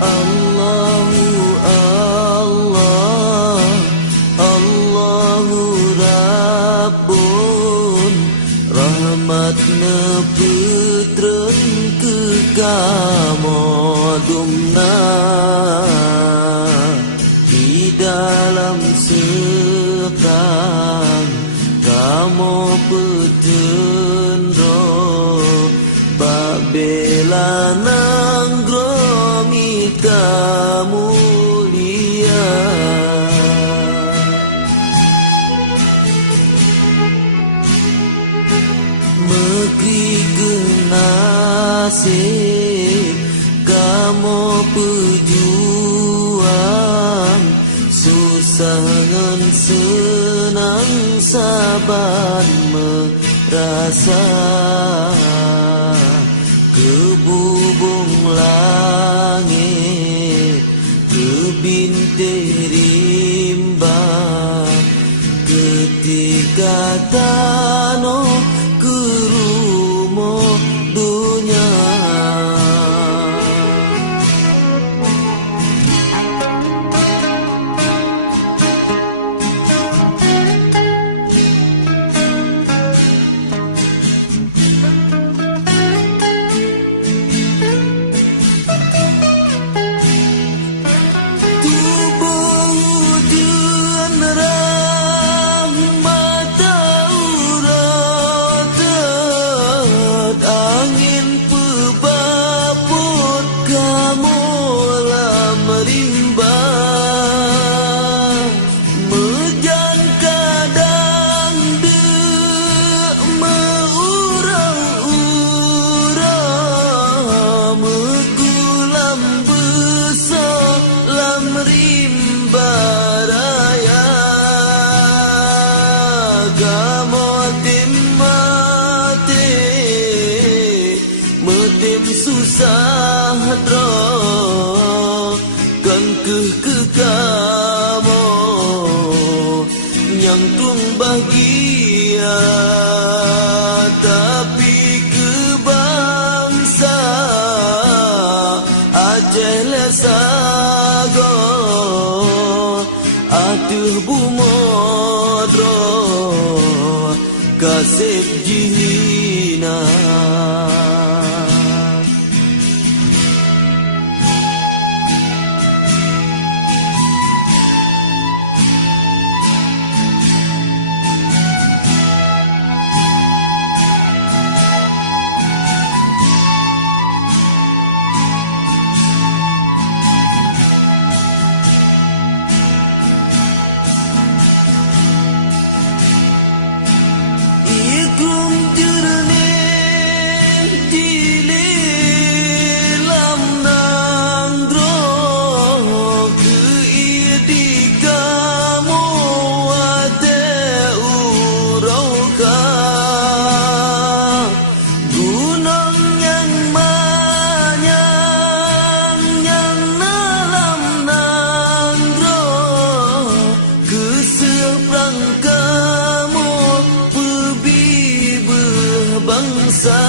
Allahu Allah, Allahu Rabbun, rahmatna putren ke kamodumna di dalam seberang kamu petendro babela nanggromi mulia mekri kenasib kamu pejuang susah ngan senang sabar merasa kebubung langit kebintik rimba ketika tanah kerumuh dunia susah hadro kan ke kamu yang tung bahagia tapi ke bangsa Aceh lesago atuh bumodro kasih jihina bangsa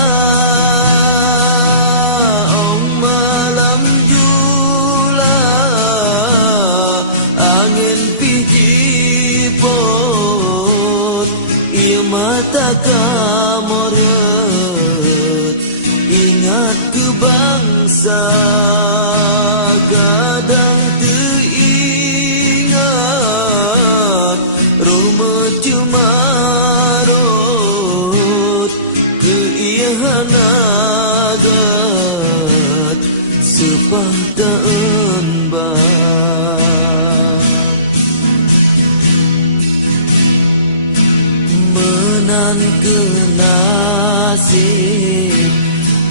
Om malam jula angin pijipot ia mata kamoret ingat ke bangsa kadang teringat rumah cemarot hanagat sepahtaan bat menan ke nasib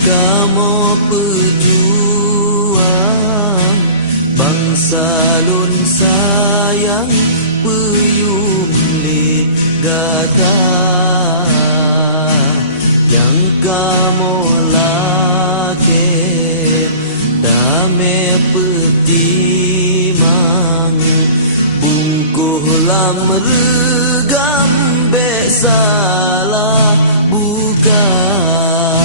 kamu pejuang bangsa lun sayang peyum ligata yang kamu lake dame petimang bungkuh lam regam be salah bukan